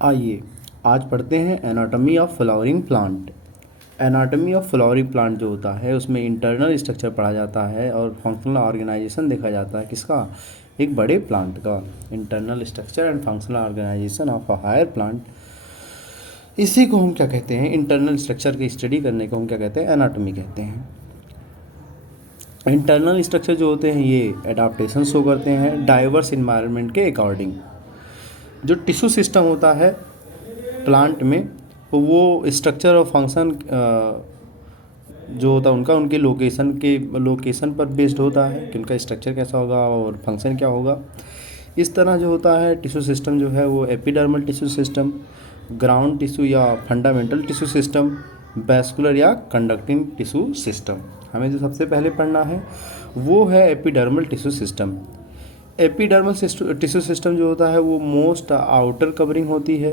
आइए आज पढ़ते हैं anatomy of flowering plant. Anatomy of flowering plant जो होता है उसमें इंटरनल स्ट्रक्चर पढ़ा जाता है और फंक्शनल ऑर्गेनाइजेशन देखा जाता है। किसका? एक बड़े प्लांट का। Internal structure and functional organization of a higher plant, इसी को हम क्या कहते हैं? इंटरनल स्ट्रक्चर की स्टडी करने को हम क्या कहते हैं? एनाटॉमी कहते हैं। इंटरनल स्ट्रक्चर जो होते हैं ये एडाप्टेशन शो करते हैं डाइवर्स इन्वायरमेंट के अकॉर्डिंग। जो टिश्यू सिस्टम होता है प्लांट में वो स्ट्रक्चर और फंक्शन जो होता है उनका उनके लोकेशन पर बेस्ड होता है कि उनका स्ट्रक्चर कैसा होगा और फंक्शन क्या होगा। इस तरह जो होता है टिश्यू सिस्टम जो है वो epidermal tissue system, ground tissue या फंडामेंटल टिश्यू सिस्टम, वैस्कुलर या कंडक्टिंग टिश्यू सिस्टम। हमें जो सबसे पहले पढ़ना है वो है epidermal tissue system. Epidermal tissue system जो होता है वो मोस्ट आउटर कवरिंग होती है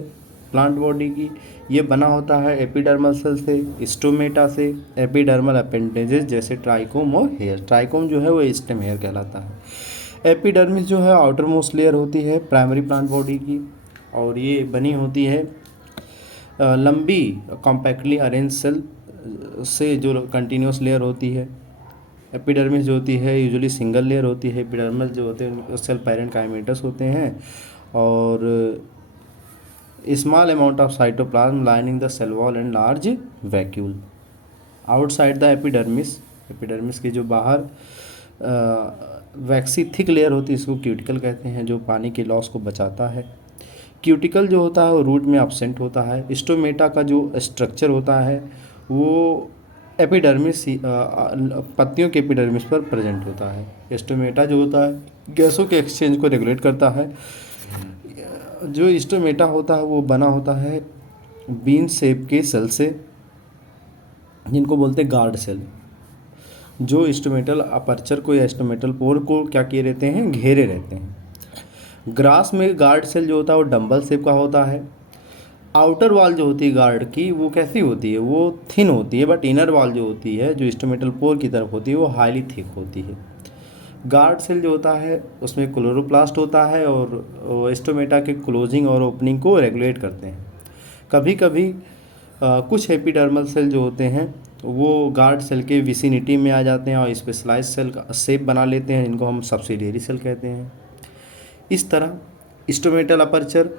प्लांट बॉडी की। ये बना होता है एपिडर्मल सेल से, स्टोमेटा से, एपिडर्मल अपेंडेजेस जैसे ट्राइकोम और हेयर। ट्राइकोम जो है वो स्टेम हेयर कहलाता है। एपिडर्मिस जो है आउटर मोस्ट लेयर होती है प्राइमरी प्लांट बॉडी की और ये बनी होती है लंबी कॉम्पैक्टली अरेंज सेल से जो कंटिन्यूस लेयर होती है। एपिडर्मिस जो होती है यूजुअली सिंगल लेयर होती है। एपिडर्मल जो होते हैं सेल पैरेन्काइमेटस होते हैं और small amount of cytoplasm lining the cell wall and large vacuole outside the epidermis. Epidermis की जो बाहर वैक्सी थिक लेयर होती है इसको क्यूटिकल कहते हैं, जो पानी के लॉस को बचाता है। क्यूटिकल जो होता है वो रूट में एब्सेंट होता है। स्टोमेटा का जो स्ट्रक्चर होता है वो एपिडर्मिस पत्तियों के एपिडर्मिस पर प्रेजेंट होता है। स्टोमेटा जो होता है गैसों के एक्सचेंज को रेगुलेट करता है। जो स्टोमेटा होता है वो बना होता है बीन शेप के सेल से जिनको बोलते हैं गार्ड सेल, जो स्टोमेटल अपर्चर को या स्टोमेटल पोर को क्या किए रहते हैं? घेरे रहते हैं। ग्रास में गार्ड सेल जो होता है वो डंबल शेप का होता है। आउटर वॉल जो होती है गार्ड की वो कैसी होती है? वो थिन होती है, बट इनर वॉल जो होती है जो स्टोमेटल पोर की तरफ होती है वो हाईली थिक होती है। गार्ड सेल जो होता है उसमें क्लोरोप्लास्ट होता है और स्टोमेटा के क्लोजिंग और ओपनिंग को रेगुलेट करते हैं। कभी कभी कुछ एपिडर्मल सेल जो होते हैं वो गार्ड सेल के विसिनिटी में आ जाते हैं और स्पेशलाइज सेल का शेप बना लेते हैं, इनको हम सब्सिडियरी सेल कहते हैं। इस तरह स्टोमेटल अपर्चर,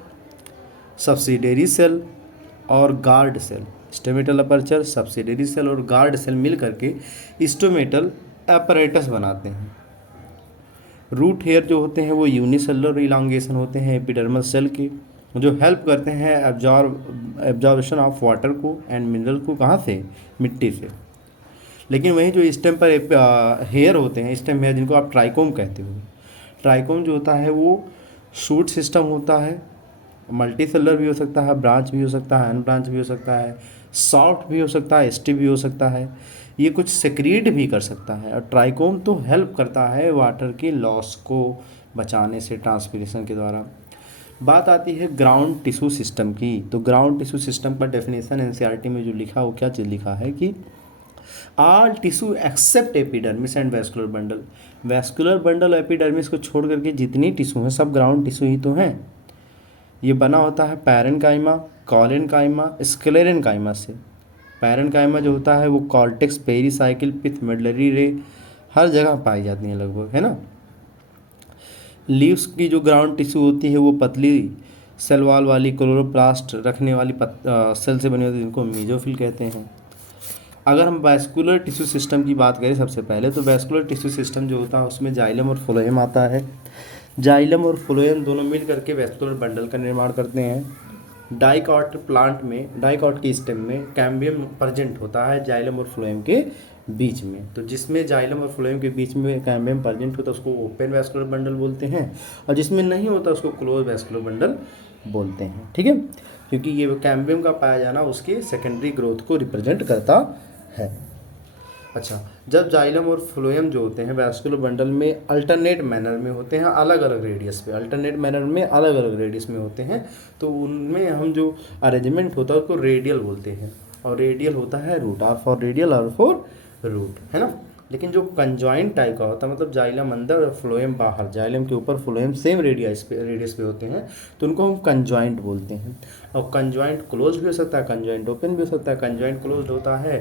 सब्सिडियरी सेल और guard cell, stomatal aperture, subsidiary cell और गार्ड सेल मिल करके स्टोमेटल apparatus बनाते हैं। रूट हेयर जो होते हैं वो यूनिसेलुलर इलांगेशन होते हैं एपिडर्मल सेल के, जो हेल्प करते हैं एब्जॉर्बेशन ऑफ वाटर को एंड मिनरल को। कहाँ से? मिट्टी से। लेकिन वहीं जो स्टेम पर हेयर होते हैं, स्टेम हेयर जिनको आप ट्राइकोम कहते हो, ट्राइकोम जो होता है वो शूट सिस्टम होता है। मल्टी सेलुलर भी हो सकता है, ब्रांच भी हो सकता है, अनब्रांच भी हो सकता है, सॉफ्ट भी हो सकता है, स्टिफ भी हो सकता है। ये कुछ सेक्रीट भी कर सकता है और ट्राइकोम तो हेल्प करता है वाटर के लॉस को बचाने से ट्रांसपिरेशन के द्वारा। बात आती है ग्राउंड टिश्यू सिस्टम की। तो ग्राउंड टिश्यू सिस्टम का डेफिनेशन एनसीईआरटी में जो लिखा वो क्या चीज़ लिखा है कि all tissue except epidermis and vascular bundle. Vascular bundle epidermis को छोड़ करके जितनी टिश्यू हैं सब ग्राउंड टिश्यू ही तो हैं। ये बना होता है पैरेन्काइमा, कॉलेनकाइमा, स्क्लेरेनकाइमा से। पैरेन्काइमा जो होता है वो कॉर्टेक्स, पेरीसाइकिल, पिथ, मेडलरी रे हर जगह पाई जाती हैं लगभग, है ना। लीव्स की जो ग्राउंड टिश्यू होती है वो पतली सेल वॉल वाली क्लोरोप्लास्ट रखने वाली सेल से बनी होती है जिनको मेसोफिल कहते हैं। अगर हम वैस्कुलर टिश्यू सिस्टम की बात करें सबसे पहले, तो वैस्कुलर टिश्यू सिस्टम जो होता है उसमें जाइलम और फ्लोएम आता है। जाइलम और फ्लोएम दोनों मिल करके वैस्कुलर बंडल का निर्माण करते हैं। डाइकॉट प्लांट में, डाइकॉट की स्टेम में कैम्बियम प्रेजेंट होता है जाइलम और फ्लोएम के बीच में। तो जिसमें जाइलम और फ्लोएम के बीच में कैम्बियम प्रेजेंट होता है उसको ओपन वैस्कुलर बंडल बोलते हैं और जिसमें नहीं होता उसको क्लोज वैस्कुलर बंडल बोलते हैं। ठीक है, क्योंकि ये कैम्बियम का पाया जाना उसके सेकेंडरी ग्रोथ को रिप्रेजेंट करता है। अच्छा, जब जाइलम और फ्लोएम जो होते हैं वैस्कुलर बंडल में अल्टरनेट मैनर में होते हैं, अलग अलग रेडियस पे, अल्टरनेट मैनर में अलग अलग रेडियस में होते हैं, तो उनमें हम जो अरेंजमेंट होता है उसको रेडियल बोलते हैं। और रेडियल होता है root, R for radial, R for root, है ना। लेकिन जो कंजॉइंट टाइप का होता है, मतलब जाइलम अंदर और फ्लोएम बाहर, जाइलम के ऊपर फ्लोएम सेम रेडियस पे होते हैं, तो उनको हम कंजॉइंट बोलते हैं। और कंजॉइंट क्लोज भी हो सकता है, कंजॉइंट ओपन भी हो सकता है। कंजॉइंट क्लोज होता है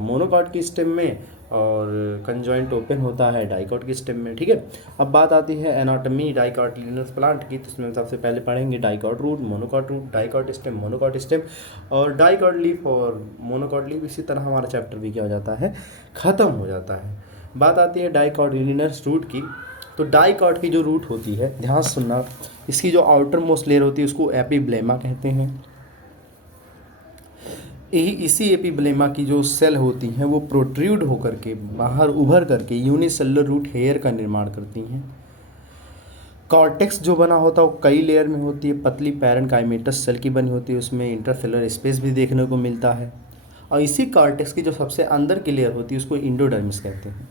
मोनोकॉट की स्टेम में, और कंजॉइंट ओपन होता है डाइकॉट की स्टेम में। ठीक है, अब बात आती है एनाटॉमी डाइकॉटिलिनस प्लांट की, तो इसमें सबसे पहले पढ़ेंगे dicot root, monocot root, dicot stem, monocot stem और डाइकॉट लीफ और मोनोकॉट लीफ। इसी तरह हमारा चैप्टर भी क्या हो जाता है, ख़त्म हो जाता है। बात आती है डाइकॉटिलिनस रूट की, तो डाइकॉट की जो रूट होती है, ध्यान सुनना, इसकी जो आउटर मोस्ट लेयर होती है उसको एपिब्लेमा कहते हैं। यही इसी एपिब्लेमा की जो सेल होती हैं वो प्रोट्रूड होकर के बाहर उभर करके यूनिसेलुलर रूट हेयर का निर्माण करती हैं। कॉर्टेक्स जो बना होता है वो कई लेयर में होती है, पतली पैरेन्काइमेटस सेल की बनी होती है, उसमें इंटरसेलुलर स्पेस भी देखने को मिलता है। और इसी कॉर्टेक्स की जो सबसे अंदर की लेयर होती है उसको इंडोडर्मिस कहते हैं।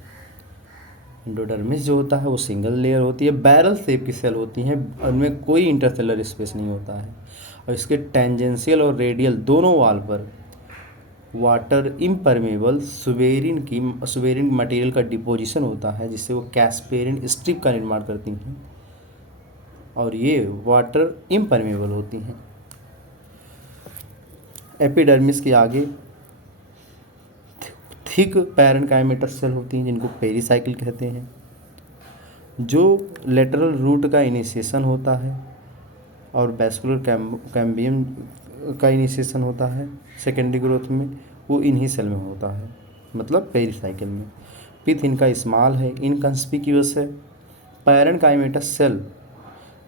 इंडोडर्मिस जो होता है वो सिंगल लेयर होती है, बैरल शेप की सेल होती हैं, उनमें कोई इंटरसेलुलर स्पेस नहीं होता है। और इसके टेंजेंशियल और रेडियल दोनों वाल पर वाटर इम्परमेबल सुबेरिन मटेरियल का डिपोजिशन होता है, जिससे वो कैस्पेरिन स्ट्रिप का निर्माण करती हैं और ये वाटर इम्परमेबल होती हैं। एपिडर्मिस के आगे थिक पैरेन्काइमेटस सेल होती हैं जिनको पेरीसाइकिल कहते हैं, जो लेटरल रूट का इनिशिएशन होता है और वैस्कुलर कैम्बियम का इनिशिएशन होता है सेकेंडरी ग्रोथ में, वो इन्हीं सेल में होता है, मतलब पेरीसाइकिल में। पिथ इनका स्मॉल है, इनकंस्पिक्यूअस है। पैरेन्काइमेटस सेल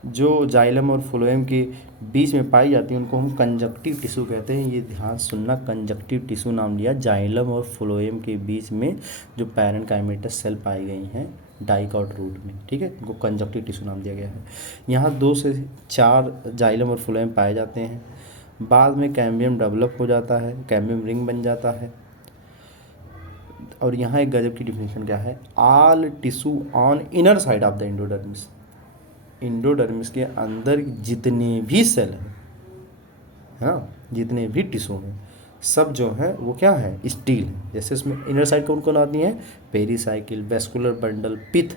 जो जाइलम और फ्लोएम के बीच में पाई जाती है उनको हम कंजक्टिव टिश्यू कहते हैं। ये ध्यान सुनना, कंजक्टिव टिश्यू नाम लिया जाइलम और फ्लोएम के बीच में जो पैरेन्काइमेटस सेल पाई गई हैं डाइकॉट रूट में। ठीक है, उनको कंजक्टिव टिश्यू नाम दिया गया है। यहाँ 2 से 4 जाइलम और फ्लोएम पाए जाते हैं। बाद में कैम्बियम डेवलप हो जाता है, कैम्बियम रिंग बन जाता है। और यहाँ एक गजब की डिफिनेशन क्या है, all tissue on inner side of the endodermis. Endodermis के अंदर जितने भी सेल हैं, है ना, जितने भी टिश्यू हैं, सब जो है वो क्या है, स्टील है। जैसे इसमें इनर साइड कौन कौन आती हैं, पेरीसाइकिल, वेस्कुलर बंडल, पिथ,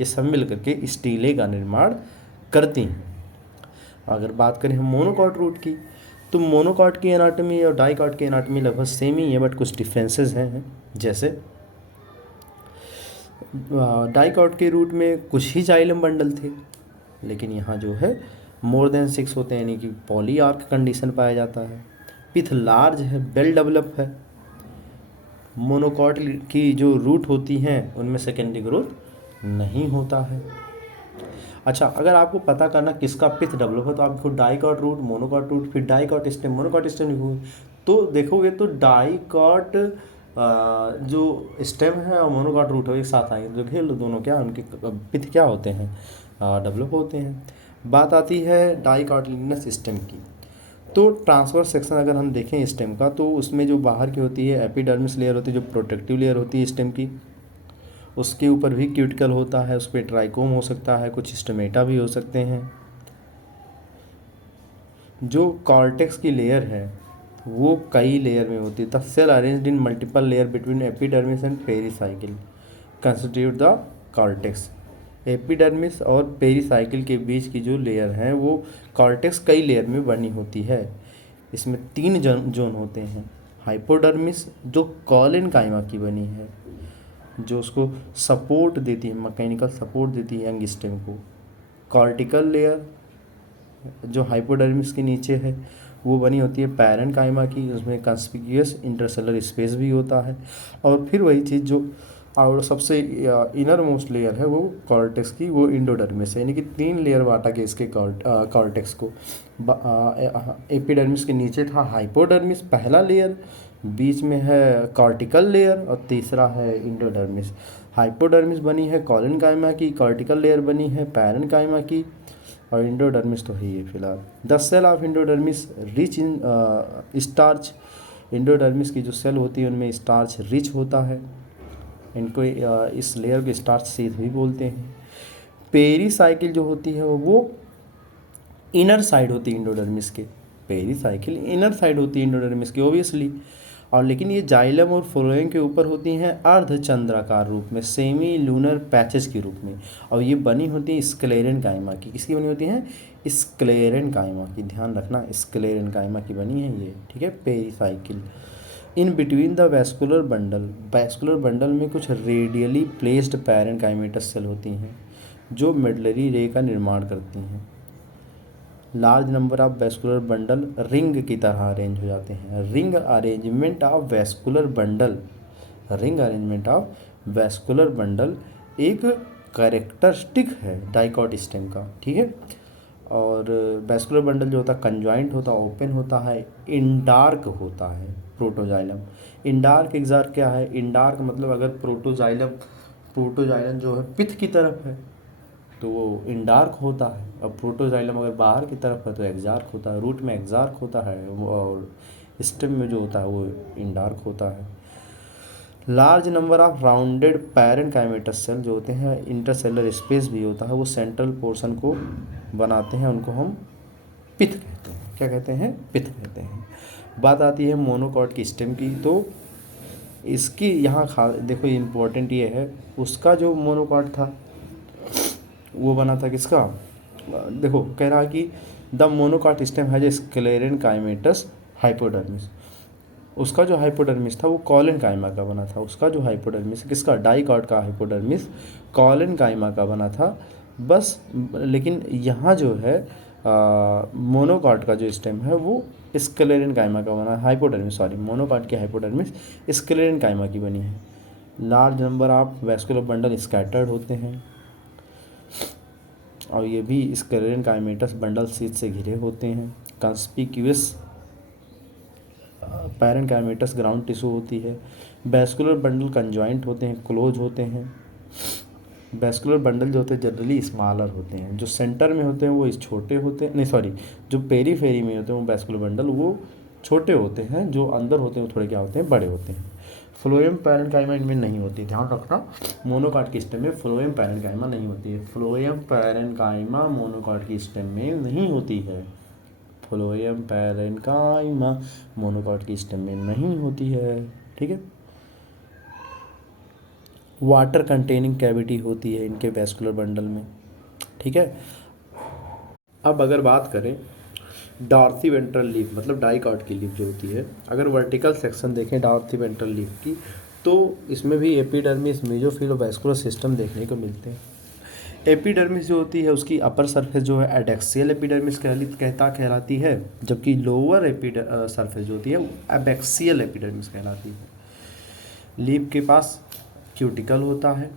ये सब मिल करके स्टीले का निर्माण करती हैं। अगर बात करें हम मोनोकॉट रूट की, तो मोनोकॉट की एनाटॉमी और डाइकॉट की एनाटॉमी लगभग सेम ही है, बट कुछ डिफरेंसेस हैं। जैसे डाइकॉट के रूट में कुछ ही जाइलम बंडल थे, लेकिन यहाँ जो है मोर देन 6 होते हैं, यानी कि पॉली आर्क कंडीशन पाया जाता है। पिथ लार्ज है, वेल डेवलप है। मोनोकॉट की जो रूट होती हैं उनमें सेकेंडरी ग्रोथ नहीं होता है। अच्छा, अगर आपको पता करना किसका पिथ डेवलप है, तो आपको डाइकॉट रूट, मोनोकॉट रूट, फिर डाइकॉट स्टेम, मोनोकॉट स्टेम लिखोगे तो देखोगे तो डाइकॉट जो स्टेम है और मोनोकॉट रूट है एक साथ आएंगे, तो घेर लो दोनों, क्या उनके पिथ क्या होते हैं, डेवलप होते हैं। बात आती है डाइकॉटिलिनस स्टेम की, तो ट्रांसवर्स सेक्शन अगर हम देखें स्टेम का, तो उसमें जो बाहर की होती है एपिडर्मिस लेयर होती है, जो प्रोटेक्टिव लेयर होती है स्टेम की, उसके ऊपर भी क्यूटिकल होता है, उस पर ट्राइकोम हो सकता है, कुछ स्टोमेटा भी हो सकते हैं। जो कॉर्टेक्स की लेयर है वो कई लेयर में होती है। The cell arranged in multiple layer between epidermis and pericycle constitute the cortex. Epidermis और पेरीसाइकिल के बीच की जो लेयर है वो कॉर्टेक्स कई लेयर में बनी होती है। इसमें 3 जोन होते हैं। हाइपोडर्मिस जो कॉलिन काइमा की बनी है, जो उसको सपोर्ट देती है, मैकेनिकल सपोर्ट देती है यंग स्टेम को। कॉर्टिकल लेयर जो हाइपोडर्मिस के नीचे है वो बनी होती है पैरेन्काइमा की, उसमें कंस्पिक्यूअस इंटरसेलुलर स्पेस भी होता है। और फिर वही चीज़ जो और सबसे इनर मोस्ट लेयर है वो कॉर्टेक्स की, वो इंडोडर्मिस है। यानी कि 3 लेयर बांटा के इसके कॉर्टेक्स को। एपिडर्मिस के नीचे था हाइपोडर्मिस पहला लेयर, बीच में है कॉर्टिकल लेयर और तीसरा है इंडोडर्मिस। हाइपोडर्मिस बनी है कॉलिनकाइमा की, कॉर्टिकल लेयर बनी है पैरेन्काइमा की, और इंडोडर्मिस तो है ही फिलहाल। The cell of endodermis rich in starch. Endodermis की जो सेल होती है उनमें स्टार्च रिच होता है, इनको इस लेयर के स्टार्च सीध भी बोलते हैं। पेरीसाइकिल जो होती है वो इनर साइड होती है इंडोडर्मिस के, पेरीसाइकिल इनर साइड होती है इंडोडर्मिस की ऑब्वियसली। और लेकिन ये जाइलम और फ्लोएम के ऊपर होती हैं अर्धचंद्राकार रूप में, सेमी लूनर पैचेस के रूप में, और ये बनी होती है स्क्लेरेनकाइमा की। किसकी बनी होती हैं? स्क्लेरेनकाइमा की। ध्यान रखना, स्क्लेरेनकाइमा की बनी है ये, ठीक है, pericycle. In between the vascular bundle, vascular bundle में कुछ रेडियली प्लेस्ड पैरेनकाइमेटस सेल होती हैं जो मेडलरी रे का निर्माण करती हैं। Large number of vascular bundle ring की तरह अरेंज हो जाते हैं। Ring arrangement of vascular bundle, ring arrangement of vascular bundle एक कैरेक्टरिस्टिक है डाइकॉट स्टेम का, ठीक है। और वैस्कुलर बंडल जो होता है कंजॉइंट होता है, ओपन होता है, इंडार्क होता है। प्रोटोजाइलम, इंडार्क एग्जार्क क्या है? इंडार्क मतलब अगर प्रोटोजाइलम जो है पिथ की तरफ है तो वो इंडार्क होता है, और प्रोटोजाइलम अगर बाहर की तरफ है तो एग्जार्क होता है। रूट में एग्जार्क होता है और स्टेम में जो होता है वो इंडार्क होता है। Large number of rounded parenchymatous cell जो होते हैं, इंटरसेलर स्पेस भी होता है, वो सेंट्रल पोर्शन को बनाते हैं, उनको हम पिथ कहते हैं। क्या कहते हैं? पिथ कहते हैं। बात आती है मोनोकॉट की स्टेम की, तो इसकी यहाँ देखो इम्पोर्टेंट ये है, उसका जो मोनोकॉट था वो बना था किसका? देखो कह रहा है कि the monocot stem has a sclerenchymatous hypodermis. उसका जो हाइपोडर्मिस था वो कॉलेनकाइमा का बना था। उसका जो हाइपोडर्मिस किसका? डाइकॉट का हाइपोडर्मिस कॉलेनकाइमा का बना था बस। लेकिन यहाँ जो है मोनोकॉट का जो स्टेम है वो स्क्लेरेनकाइमा का बना है। हाइपोडर्मिस, सॉरी, मोनोकॉट की हाइपोडर्मिस स्क्लेरेनकाइमा की बनी है। Large number of vascular bundle scattered होते हैं, और ये भी स्क्लेरेनकाइमेटस बंडल सीट से घिरे होते हैं। कंस्पिक्यूअस पैरेनकाइमेटस ग्राउंड टिश्यू होती है। वैस्कुलर बंडल कंजॉइंट होते हैं, क्लोज होते हैं। वैस्कुलर बंडल जो होते हैं जनरली स्मॉलर होते हैं, जो सेंटर में होते हैं वो छोटे होते हैं, नहीं सॉरी, जो पेरीफेरी में होते हैं वो वैस्कुलर बंडल वो छोटे होते हैं, जो अंदर होते हैं वो थोड़े क्या होते हैं? बड़े होते हैं। फ्लोएम पैरेनकाइमा इनमें नहीं होती, ध्यान रखना। मोनोकॉट की स्टेम में फ्लोएम पैरेनकाइमा नहीं होती है। फ्लोएम पैरेनकाइमा मोनोकॉट की स्टेम में नहीं होती है। फ्लोएम पैरेनकाइमा मोनोकॉट की स्टेम में नहीं होती है, ठीक है। वाटर कंटेनिंग कैविटी होती है इनके वैस्कुलर बंडल में, ठीक है। अब अगर बात करें डॉर्सी वेंट्रल लीफ, मतलब डाइकॉट की लीफ जो होती है, अगर वर्टिकल सेक्शन देखें डॉर्सी वेंट्रल लीफ की, तो इसमें भी एपिडर्मिस, मेसोफिल और वैस्कुलर सिस्टम देखने को मिलते हैं। एपिडर्मिस जो होती है उसकी अपर सरफेस जो है एडेक्सियल एपिडर्मिस कहलाती है, जबकि लोअर सरफेस जो होती है वो एबैक्सियल एपिडर्मिस कहलाती है। लीफ के पास क्यूटिकल होता है।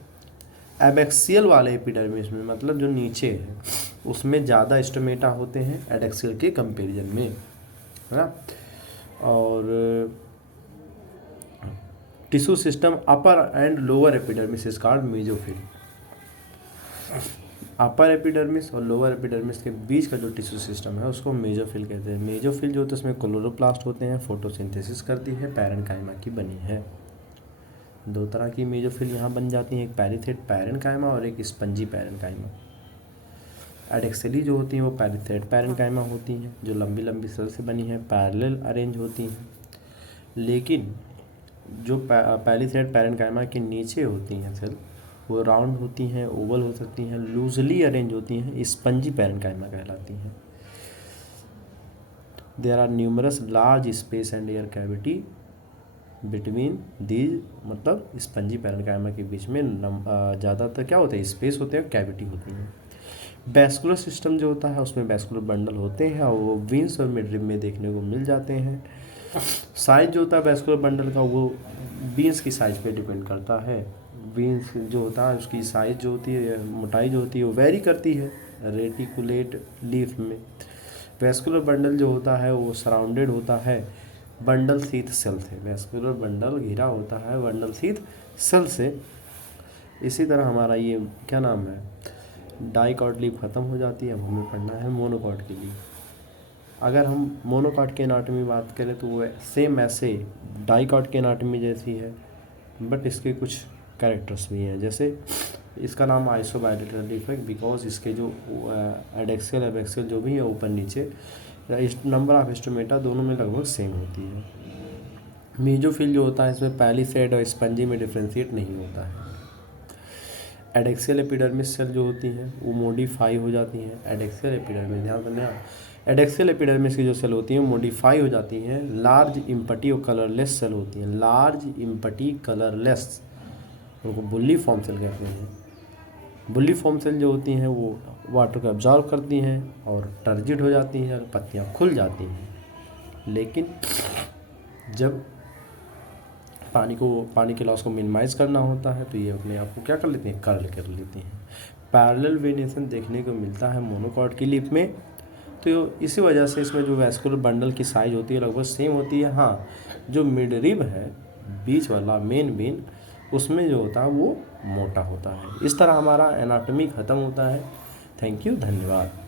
एबैक्सियल वाले एपिडर्मिस में, मतलब जो नीचे है, उसमें ज़्यादा स्टोमेटा होते हैं एडेक्सियल के कंपैरिजन में, है ना। और tissue system upper and lower epidermis is called mesophyll. Upper epidermis और लोअर एपिडर्मिस के बीच का जो टिश्यू सिस्टम है उसको मेसोफिल कहते हैं। मेसोफिल जो होता है उसमें क्लोरोप्लास्ट होते हैं, फोटोसिंथेसिस करती है, पैरेनकाइमा की बनी है। दो तरह की मेसोफिल यहाँ बन जाती हैं, एक पैरीथेट पैरेनकाइमा और एक स्पंजी पैरेनकाइमा। एडेक्सियली जो होती हैं वो पैरीथेट पैरेनकाइमा होती हैं, जो लंबी लंबी सेल से बनी है, पैरेलल अरेंज होती हैं। लेकिन जो पैरीथेट पैरेनकाइमा के नीचे होती हैं सेल, वो राउंड होती हैं, ओवल हो सकती हैं, लूजली अरेंज होती हैं, स्पंजी पैरेनकाइमा कहलाती हैं। There are numerous large space and air cavity between these, मतलब स्पंजी पैरेनकाइमा के बीच में ज़्यादातर क्या होते हैं? स्पेस होते हैं, कैविटी होती है। वैस्कुलर सिस्टम जो होता है उसमें वैस्कुलर बंडल होते हैं और वो वीन्स और मिडरिम में देखने को मिल जाते हैं। साइज जो होता है वैस्कुलर बंडल का वो वीन्स की साइज पे डिपेंड करता है। वीन्स जो होता है उसकी साइज जो होती है, मोटाई जो होती है वो वेरी करती है रेटिकुलेट लीफ में। वैस्कुलर बंडल जो होता है वो सराउंडेड होता है बंडल शीथ सेल से। वैस्कुलर बंडल घिरा होता है बंडल शीथ सेल से। इसी तरह हमारा ये क्या नाम है, डाइकॉट लीफ ख़त्म हो जाती है, अब हमें पढ़ना है मोनोकॉट की लीफ। अगर हम मोनोकॉट की एनाटॉमी बात करें तो वो सेम ऐसे डाइकॉट की एनाटॉमी जैसी है, बट इसके कुछ कैरेक्टर्स भी हैं। जैसे इसका नाम आइसोबायलेटरल लीफ है बिकॉज इसके जो एडेक्सियल एबैक्सियल जो भी है ऊपर नीचे नंबर ऑफ स्टोमेटा दोनों में लगभग सेम होती है। मेसोफिल जो होता है इसमें पैलिसेड और स्पंजी में डिफ्रेंशिएट नहीं होता है। एडैक्सियल एपिडर्मिस सेल जो होती हैं वो मॉडिफाई हो जाती हैं। एडैक्सियल एपिडर्मिस, ध्यान देना, एडैक्सियल एपिडर्मिस की जो सेल होती हैं मॉडिफाई हो जाती हैं, लार्ज इम्पटी और कलरलेस सेल होती हैं। लार्ज इम्पटी कलरलेस, उनको बुल्ली फॉर्म सेल कहते हैं। बुल्ली फॉर्म सेल जो होती हैं वो वाटर को एब्जॉर्व करती हैं और टर्जिड हो जाती हैं और पत्तियाँ खुल जाती हैं। लेकिन जब पानी के लॉस को मिनिमाइज़ करना होता है तो ये अपने आप को क्या कर लेती हैं, कर्ल कर लेती हैं। पैरेलल वेरिएशन देखने को मिलता है मोनोकॉट की लिप में, तो इसी वजह से इसमें जो वैस्कुलर बंडल की साइज़ होती है लगभग सेम होती है। हाँ, जो मिड रिब है, बीच वाला मेन वेन, उसमें जो होता है वो मोटा होता है। इस तरह हमारा एनाटॉमी ख़त्म होता है। थैंक यू, धन्यवाद।